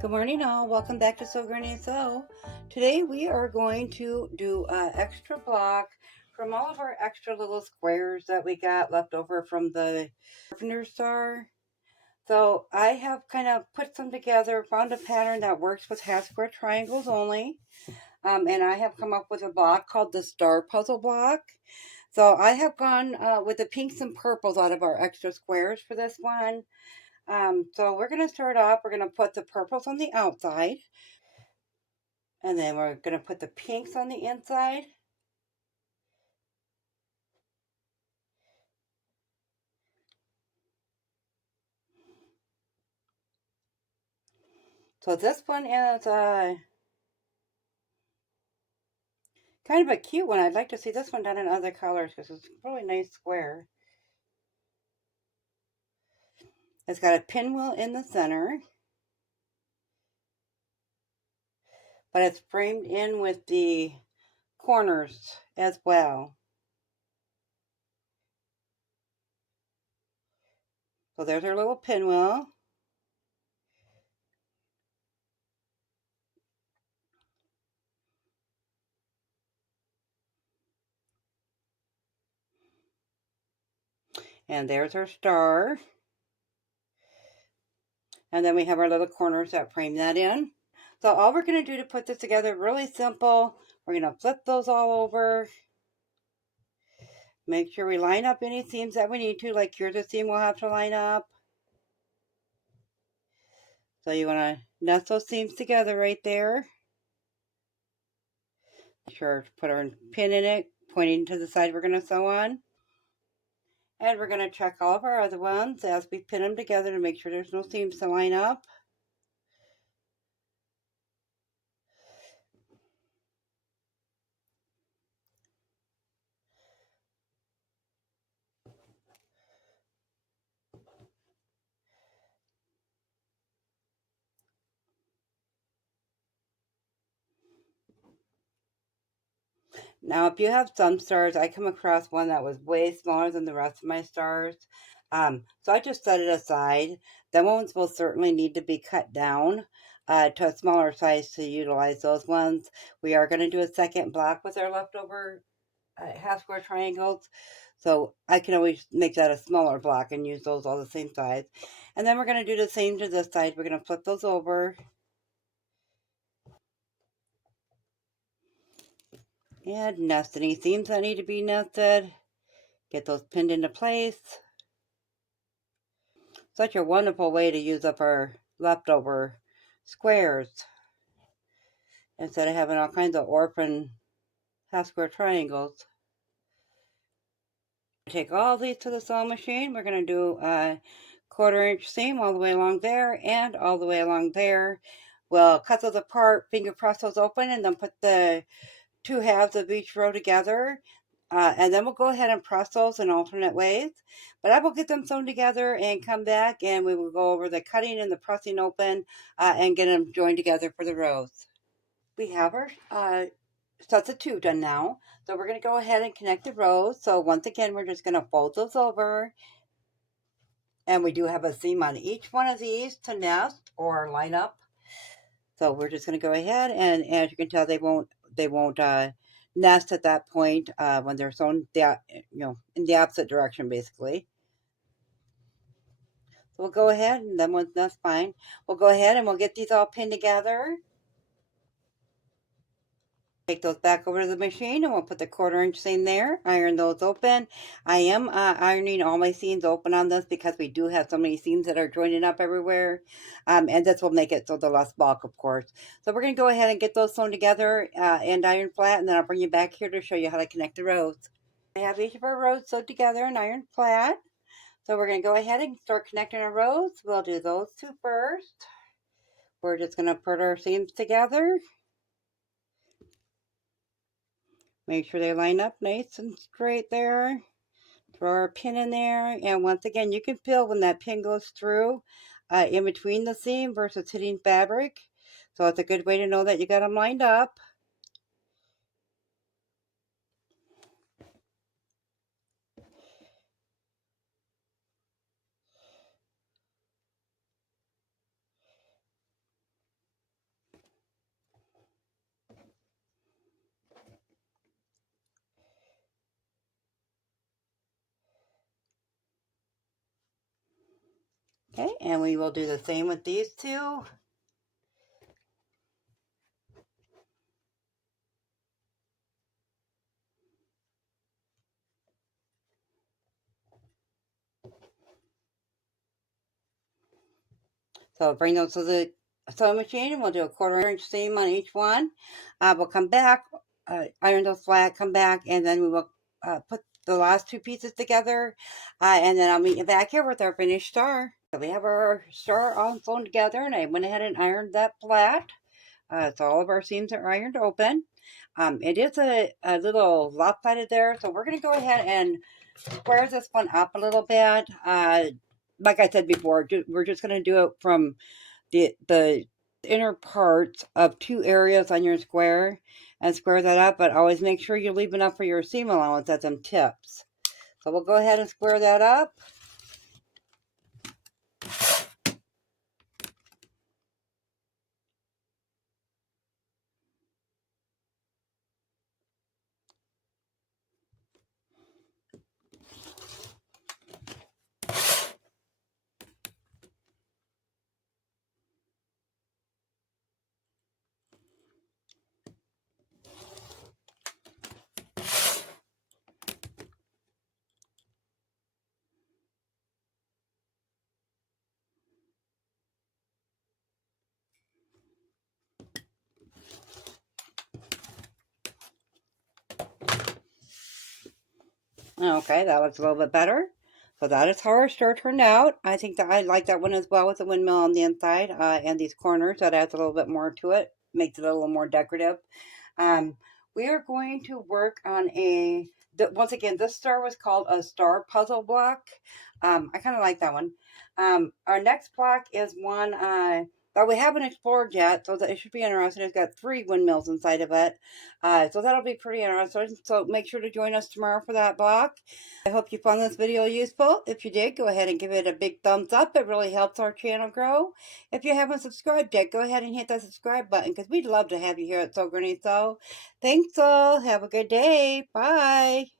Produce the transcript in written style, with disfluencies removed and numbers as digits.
Good morning all, welcome back to Begginer Sew. Today we are going to do an extra block from all of our extra little squares that we got left over from the carpenter store. So I have kind of put some together, found a pattern that works with half square triangles only. And I have come up with a block called the Star Puzzle block. So I have gone with the pinks and purples out of our extra squares for this one. So we're going to start off, we're going to put the purples on the outside. And then we're going to put the pinks on the inside. So this one is kind of a cute one. I'd like to see this one done in other colors because it's a really nice square. It's got a pinwheel in the center, but it's framed in with the corners as well. So there's our little pinwheel. And there's our star. And then we have our little corners that frame that in. So all we're going to do to put this together, really simple. We're going to flip those all over. Make sure we line up any seams that we need to, like here's a seam we'll have to line up. So you want to nest those seams together right there. Make sure to put our pin in it, pointing to the side we're going to sew on. And we're going to check all of our other ones as we pin them together to make sure there's no seams to line up. Now, if you have some stars, I come across one that was way smaller than the rest of my stars. So I just set it aside. The ones will certainly need to be cut down to a smaller size to utilize those ones. We are going to do a second block with our leftover half square triangles. So I can always make that a smaller block and use those all the same size. And then we're going to do the same to this side. We're going to flip those over. And nest any seams that need to be nested. Get those pinned into place. Such a wonderful way to use up our leftover squares instead of having all kinds of orphan half square triangles. Take all these to the sewing machine. We're going to do a 1/4 inch seam all the way along there and all the way along there. We'll cut those apart, finger press those open, and then put the two halves of each row together. And then we'll go ahead and press those in alternate ways. But I will get them sewn together and come back and we will go over the cutting and the pressing open and get them joined together for the rows. We have our sets of two done now. So we're going to go ahead and connect the rows. So once again, we're just going to fold those over. And we do have a seam on each one of these to nest or line up. So we're just going to go ahead and as you can tell, they won't nest at that point when they're sewn in the opposite direction basically. So we'll go ahead and then once that's fine, we'll go ahead and we'll get these all pinned together. Take those back over to the machine and we'll put the 1/4 inch seam there, iron those open. I am ironing all my seams open on this because we do have so many seams that are joining up everywhere. And this will make it so they're less bulk, of course. So we're going to go ahead and get those sewn together and iron flat, and then I'll bring you back here to show you how to connect the rows. I have each of our rows sewed together and iron flat. So we're going to go ahead and start connecting our rows. We'll do those two first. We're just going to put our seams together. Make sure they line up nice and straight there. Throw our pin in there. And once again, you can feel when that pin goes through in between the seam versus hitting fabric. So it's a good way to know that you got them lined up. Okay, and we will do the same with these two. So bring those to the sewing machine and we'll do a 1/4 inch seam on each one. We'll come back, iron those flat, come back, and then we will put the last two pieces together. And then I'll meet you back here with our finished star. So we have our star all sewn together, and I went ahead and ironed that flat. So all of our seams are ironed open. It is a little lopsided there, so we're going to go ahead and square this one up a little bit. Like I said before, we're just going to do it from the inner parts of two areas on your square and square that up, but always make sure you leave enough for your seam allowance at them tips. So we'll go ahead and square that up. Okay, that looks a little bit better. So that is how our star turned out. I think that I like that one as well with the windmill on the inside and these corners. That adds a little bit more to it, makes it a little more decorative. Um, we are going to work on once again, this star was called a star puzzle block. I kind of like that one. Our next block is one that we haven't explored yet, so that it should be interesting. It's got 3 windmills inside of it. So that'll be pretty interesting. So make sure to join us tomorrow for that block. I hope you found this video useful. If you did, go ahead and give it a big thumbs up. It really helps our channel grow. If you haven't subscribed yet, go ahead and hit that subscribe button because we'd love to have you here at Sew Granny Sew. Thanks all. Have a good day. Bye.